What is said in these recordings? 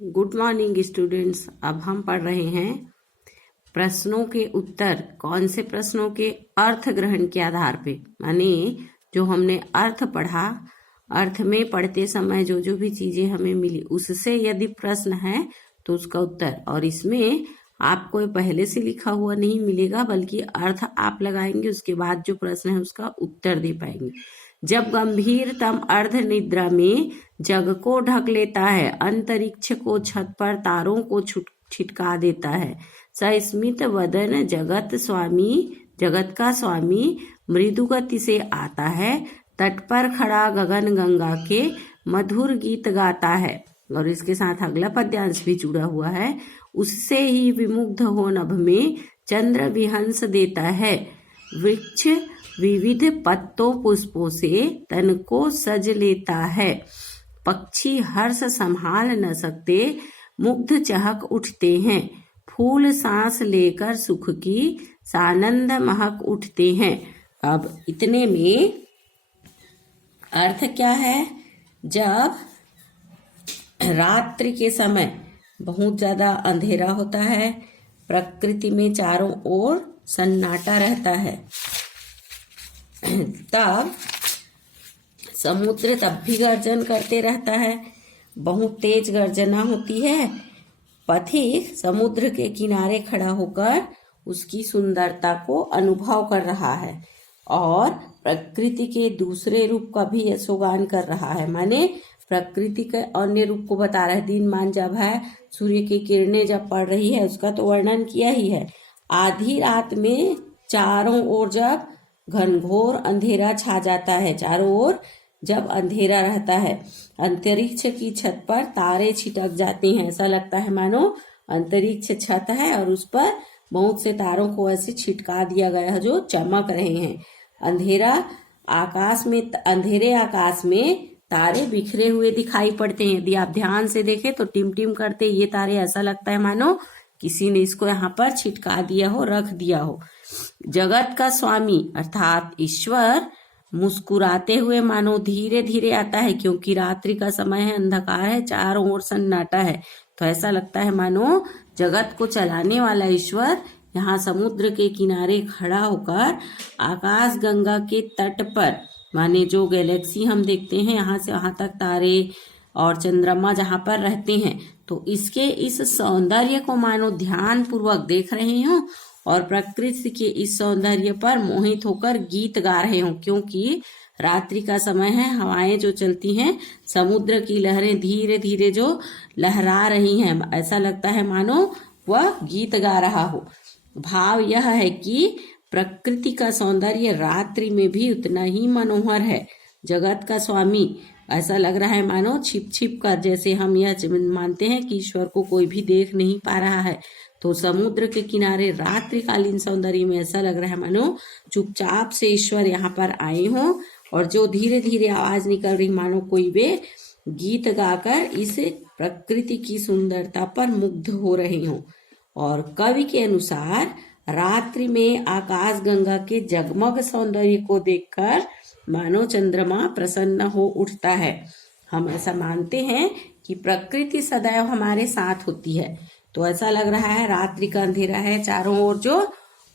Good morning students. अब हम पढ़ रहे हैं प्रश्नों के उत्तर। कौन से प्रश्नों के? अर्थ ग्रहण के आधार पे, माने जो हमने अर्थ पढ़ा, अर्थ में पढ़ते समय जो जो भी चीजें हमें मिली उससे यदि प्रश्न है तो उसका उत्तर। और इसमें आपको पहले से लिखा हुआ नहीं मिलेगा, बल्कि अर्थ आप लगाएंगे, उसके बाद जो प्रश्न है उसका उत्तर दे पाएंगे। जब गंभीरतम अर्ध निद्रा में जग को ढक लेता है, अंतरिक्ष को छत पर तारों को छिटका देता है, सस्मित वदन जगत का स्वामी मृदु गति से आता है, तट पर खड़ा गगन गंगा के मधुर गीत गाता है। और इसके साथ अगला पद्यांश भी जुड़ा हुआ है। उससे ही विमुग्ध हो नभ में चंद्र विहंस देता है, वृक्ष विविध पत्तों पुष्पों से तन को सज लेता है, पक्षी हर्ष संभाल न सकते मुग्ध चहक उठते हैं, फूल सांस लेकर सुख की सानंद महक उठते हैं। अब इतने में अर्थ क्या है? जब रात्रि के समय बहुत ज्यादा अंधेरा होता है, प्रकृति में चारों ओर सन्नाटा रहता है, तब समुद्र तब भी गर्जन करते रहता है, बहुत तेज गर्जना होती है। पथिक समुद्र के किनारे खड़ा होकर उसकी सुंदरता को अनुभव कर रहा है और प्रकृति के दूसरे रूप का भी यशोगान कर रहा है, माने प्रकृति के अन्य रूप को बता रहा है। दिन मान जब है, सूर्य की किरणें जब पड़ रही है, उसका तो वर्णन किया ही है। आधी रात में चारों ओर जब घनघोर अंधेरा छा जाता है, चारों ओर जब अंधेरा रहता है, अंतरिक्ष की छत पर तारे छिटक जाते हैं, ऐसा लगता है मानो अंतरिक्ष छत है और उस पर बहुत से तारों को ऐसे छिटका दिया गया है जो चमक रहे हैं। अंधेरे आकाश में तारे बिखरे हुए दिखाई पड़ते हैं। यदि आप ध्यान से देखें तो टिम टिम करते ये तारे, ऐसा लगता है मानो किसी ने इसको यहाँ पर छिटका दिया हो, रख दिया हो। जगत का स्वामी अर्थात ईश्वर मुस्कुराते हुए मानो धीरे धीरे आता है, क्योंकि रात्रि का समय है, अंधकार है, चारों ओर सन्नाटा है, तो ऐसा लगता है मानो जगत को चलाने वाला ईश्वर यहाँ समुद्र के किनारे खड़ा होकर आकाश गंगा के तट पर, माने जो गैलेक्सी हम देखते हैं यहाँ से वहां तक तारे और चंद्रमा जहाँ पर रहते हैं, तो इसके इस सौंदर्य को मानो ध्यान पूर्वक देख रहे हो और प्रकृति के इस सौंदर्य पर मोहित होकर गीत गा रहे हो। क्योंकि रात्रि का समय है, हवाएं जो चलती हैं, समुद्र की लहरें धीरे धीरे जो लहरा रही हैं, ऐसा लगता है मानो वह गीत गा रहा हो। भाव यह है कि प्रकृति का सौंदर्य रात्रि में भी उतना ही मनोहर है। जगत का स्वामी ऐसा लग रहा है मानो छिप छिप कर, जैसे हम यह मानते हैं कि ईश्वर को कोई भी देख नहीं पा रहा है, तो समुद्र के किनारे रात्रिकालीन सौंदर्य में ऐसा लग रहा है मानो चुपचाप से ईश्वर यहाँ पर आए हों और जो धीरे धीरे आवाज निकल रही मानो कोई वे गीत गाकर इस प्रकृति की सुंदरता पर मुग्ध हो रहे हों। और कवि के अनुसार रात्रि में आकाश गंगा के जगमग सौंदर्य को देखकर मानो चंद्रमा प्रसन्न हो उठता है। हम ऐसा मानते हैं कि प्रकृति सदैव हमारे साथ होती है, तो ऐसा लग रहा है रात्रि का अंधेरा है, चारों ओर जो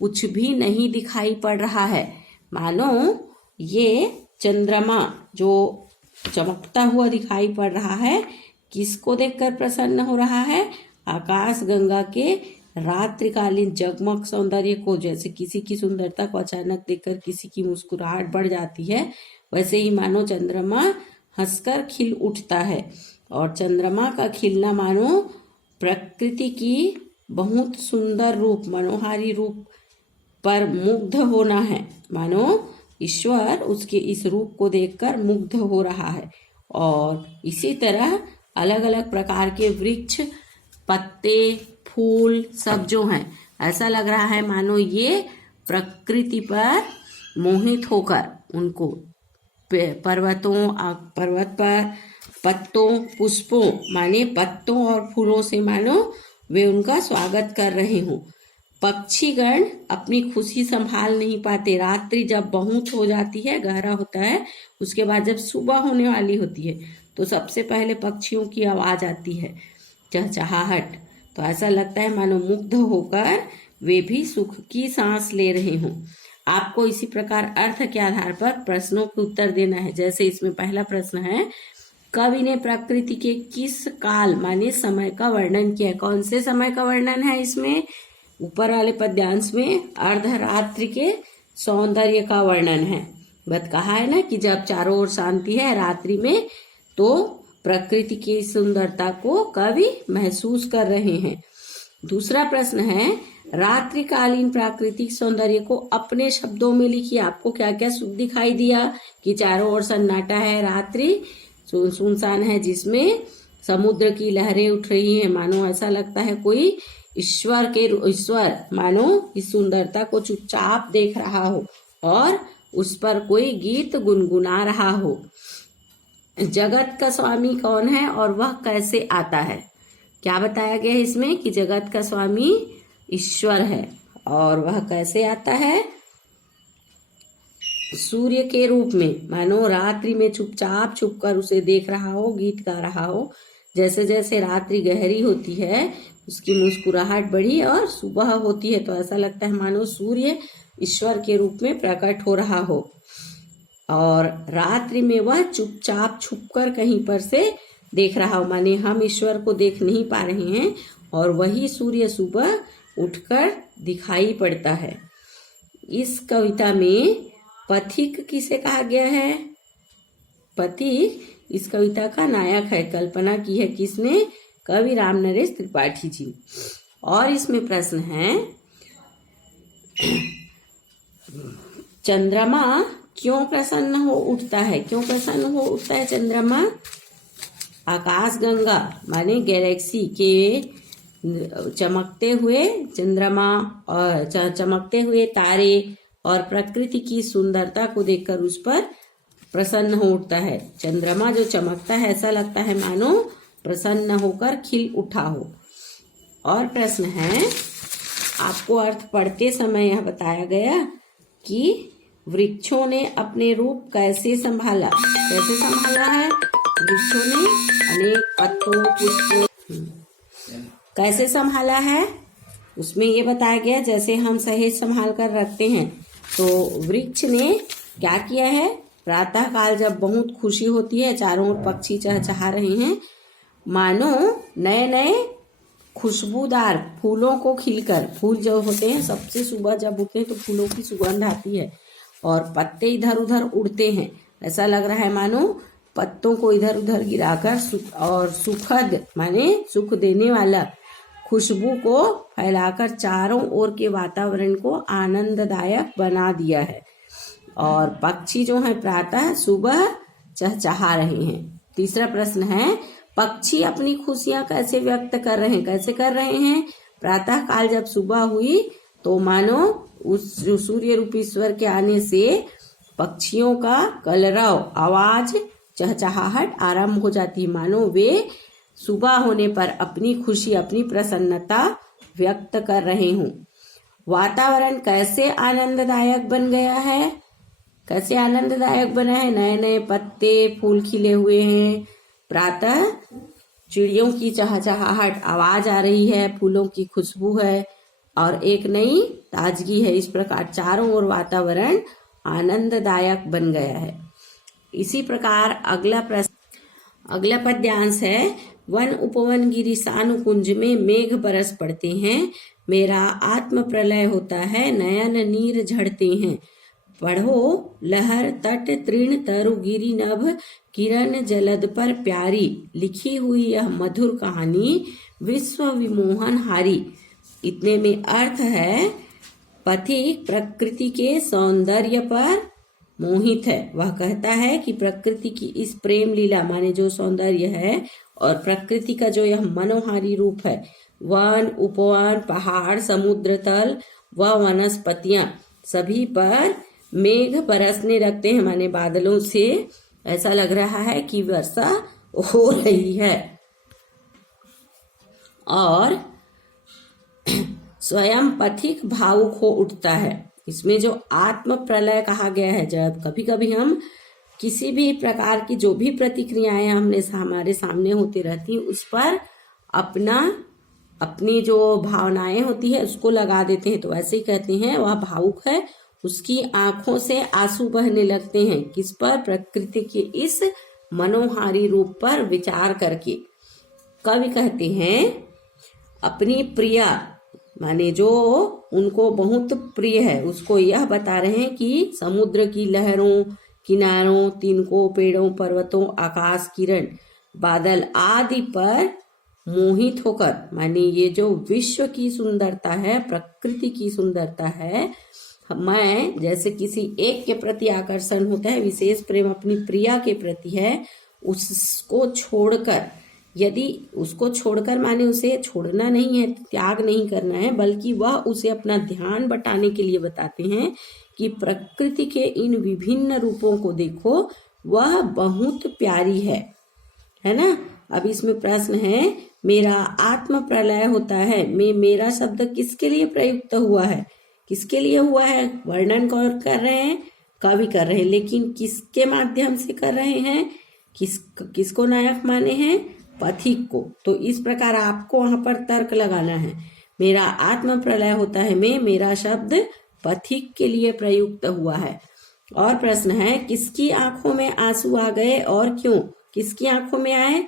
कुछ भी नहीं दिखाई पड़ रहा है, मानो ये चंद्रमा जो चमकता हुआ दिखाई पड़ रहा है, किसको देखकर प्रसन्न हो रहा है? आकाश गंगा के रात्रिकालीन जगमग सौंदर्य को। जैसे किसी की सुंदरता को अचानक देखकर किसी की मुस्कुराहट बढ़ जाती है, वैसे ही मानो चंद्रमा हंसकर खिल उठता है और चंद्रमा का खिलना मानो प्रकृति की बहुत सुंदर रूप, मनोहारी रूप पर मुग्ध होना है, मानो ईश्वर उसके इस रूप को देखकर मुग्ध हो रहा है। और इसी तरह अलग अलग प्रकार के वृक्ष, पत्ते, फूल सब जो हैं, ऐसा लग रहा है मानो ये प्रकृति पर मोहित होकर उनको पर्वत पर पत्तों, पुष्पों माने पत्तों और फूलों से मानो वे उनका स्वागत कर रहे हों। पक्षीगण अपनी खुशी संभाल नहीं पाते। रात्रि जब बहुत हो जाती है, गहरा होता है, उसके बाद जब सुबह होने वाली होती है, तो सबसे पहले पक्षियों की आवाज आती है, चहचहाहट, तो ऐसा लगता है मानो मुग्ध होकर वे भी सुख की सांस ले रहे हों। आपको इसी प्रकार अर्थ के आधार पर प्रश्नों के उत्तर देना है। जैसे इसमें पहला प्रश्न है, कवि ने प्रकृति के किस काल माने समय का वर्णन किया है? कौन से समय का वर्णन है इसमें? ऊपर वाले पद्यांश में अर्धरात्रि के सौंदर्य का वर्णन है। बत कहा है ना कि जब चारों ओर शांति है रात्रि में, तो प्रकृति की सुंदरता को कवि महसूस कर रहे हैं। दूसरा प्रश्न है, रात्रिकालीन प्राकृतिक सौंदर्य को अपने शब्दों में लिखिए। आपको क्या क्या सुख दिखाई दिया? कि चारों ओर सन्नाटा है, रात्रि सुनसान है, जिसमें समुद्र की लहरें उठ रही हैं, मानो ऐसा लगता है कोई ईश्वर मानो इस सुंदरता को चुपचाप देख रहा हो और उस पर कोई गीत गुनगुना रहा हो। जगत का स्वामी कौन है और वह कैसे आता है? क्या बताया गया है इसमें? कि जगत का स्वामी ईश्वर है और वह कैसे आता है? सूर्य के रूप में, मानो रात्रि में चुपचाप छुपकर उसे देख रहा हो, गीत गा रहा हो। जैसे जैसे रात्रि गहरी होती है उसकी मुस्कुराहट बढ़ी और सुबह होती है तो ऐसा लगता है मानो सूर्य ईश्वर के रूप में प्रकट हो रहा हो और रात्रि में वह चुपचाप छुपकर कहीं पर से देख रहा हो, माने हम ईश्वर को देख नहीं पा रहे हैं और वही सूर्य सुबह उठकर दिखाई पड़ता है। इस कविता में पथिक किसे कहा गया है? पथिक इस कविता का नायक है। कल्पना की है किसने? कवि राम नरेश त्रिपाठी जी। और इसमें प्रश्न है, चंद्रमा क्यों प्रसन्न हो उठता है? क्यों प्रसन्न हो उठता है चंद्रमा? आकाश गंगा माने गैलेक्सी के चमकते हुए चंद्रमा और चमकते हुए तारे और प्रकृति की सुंदरता को देखकर उस पर प्रसन्न हो उठता है। चंद्रमा जो चमकता है ऐसा लगता है मानो प्रसन्न होकर खिल उठा हो। और प्रश्न है, आपको अर्थ पढ़ते समय यह बताया गया कि वृक्षों ने अपने रूप कैसे संभाला? कैसे संभाला है? वृक्षों ने अनेक पत्तों पुष्पों कैसे संभाला है? उसमें ये बताया गया जैसे हम सहेज संभाल कर रखते हैं। तो वृक्ष ने क्या किया है? प्रातः काल जब बहुत खुशी होती है, चारों ओर पक्षी चहचहा रहे हैं, मानो नए नए खुशबूदार फूलों को खिलकर, फूल जो होते हैं सबसे सुबह जब उठते हैं तो फूलों की सुगंध आती है और पत्ते इधर उधर उड़ते हैं। ऐसा लग रहा है मानो पत्तों को इधर उधर गिराकर और सुखद माने सुख देने वाला खुशबू को फैलाकर चारों ओर के वातावरण को आनंददायक बना दिया है। और पक्षी जो है प्रातः सुबह चहचहा रहे हैं। तीसरा प्रश्न है, पक्षी अपनी खुशियां कैसे व्यक्त कर रहे हैं? कैसे कर रहे हैं? प्रातः काल जब सुबह हुई तो मानो उस सूर्य रूपी ईश्वर के आने से पक्षियों का कलरव, आवाज, चहचहाहट आरंभ हो जाती है, मानो वे सुबह होने पर अपनी खुशी, अपनी प्रसन्नता व्यक्त कर रहे हों। वातावरण कैसे आनंददायक बन गया है? कैसे आनंददायक बना है? नए नए पत्ते, फूल खिले हुए हैं, प्रातः चिड़ियों की चहचहाहट, आवाज आ रही है, फूलों की खुशबू है और एक नई ताजगी है। इस प्रकार चारों ओर वातावरण आनंददायक बन गया है। इसी प्रकार अगला पद्यांश है, वन उपवन गिरिशानुकुंज में मेघ बरस पड़ते हैं, मेरा आत्म प्रलय होता है, नयन नीर झड़ते हैं। पढ़ो लहर तट तृण तरु गिरि नभ किरण जलद पर प्यारी, लिखी हुई यह मधुर कहानी विश्व विमोहन हारी। इतने में अर्थ है, पथिक प्रकृति के सौंदर्य पर मोहित है। वह कहता है कि प्रकृति की इस प्रेम लीला माने जो सौंदर्य है और प्रकृति का जो यह मनोहारी रूप है, वन उपवन, पहाड़, समुद्र तल व वनस्पतियां सभी पर मेघ बरसने लगते हैं, माने बादलों से ऐसा लग रहा है कि वर्षा हो रही है। और स्वयं पथिक भावुक हो उठता है। इसमें जो आत्म प्रलय कहा गया है, जब कभी कभी हम किसी भी प्रकार की जो भी प्रतिक्रियाएं हमारे सामने होती रहती उस पर अपनी जो भावनाएं होती है उसको लगा देते हैं, तो ऐसे ही कहते हैं वह भावुक है, उसकी आंखों से आंसू बहने लगते हैं। किस पर? प्रकृति के इस मनोहारी रूप पर विचार करके। कवि कहते हैं अपनी प्रिया, माने जो उनको बहुत प्रिय है, उसको यह बता रहे हैं कि समुद्र की लहरों, किनारों, तिनकों, पेड़ों, पर्वतों, आकाश, किरण, बादल आदि पर मोहित होकर, माने ये जो विश्व की सुंदरता है, प्रकृति की सुंदरता है, मैं जैसे किसी एक के प्रति आकर्षण होता है, विशेष प्रेम अपनी प्रिया के प्रति है, उसको छोड़कर, यदि उसको छोड़कर माने उसे छोड़ना नहीं है, त्याग नहीं करना है, बल्कि वह उसे अपना ध्यान बटाने के लिए बताते हैं कि प्रकृति के इन विभिन्न रूपों को देखो, वह बहुत प्यारी है ना। अब इसमें प्रश्न है, मेरा आत्म प्रलय होता है, मेरा शब्द किसके लिए प्रयुक्त हुआ है? किसके लिए हुआ है? वर्णन कौन कर रहे हैं? कवि कर रहे हैं, लेकिन किसके माध्यम से कर रहे हैं? किसको नायक माने हैं? पथिक को। तो इस प्रकार आपको वहां पर तर्क लगाना है। मेरा आत्म प्रलय होता है में मेरा शब्द पथिक के लिए प्रयुक्त हुआ है। और प्रश्न है, किसकी आंखों में आंसू आ गए और क्यों? किसकी आंखों में आए?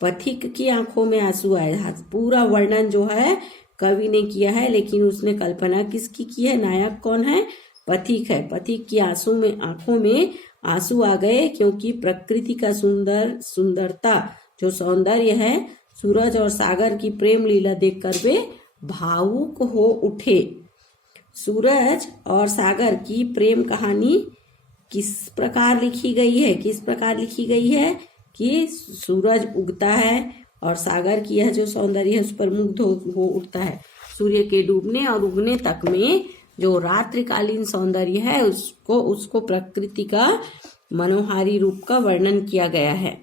पथिक की आंखों में आंसू आए। पूरा वर्णन जो है कवि ने किया है, लेकिन उसने कल्पना किसकी की है? नायक कौन है? पथिक है। पथिक की आंखों में आंसू आ गए क्योंकि प्रकृति का सुंदरता जो सौंदर्य है, सूरज और सागर की प्रेम लीला देखकर वे भावुक हो उठे। सूरज और सागर की प्रेम कहानी किस प्रकार लिखी गई है? किस प्रकार लिखी गई है कि सूरज उगता है और सागर की यह जो सौंदर्य है उस पर मुग्ध हो उठता है। सूर्य के डूबने और उगने तक में जो रात्रिकालीन सौंदर्य है उसको प्रकृति का मनोहारी रूप का वर्णन किया गया है।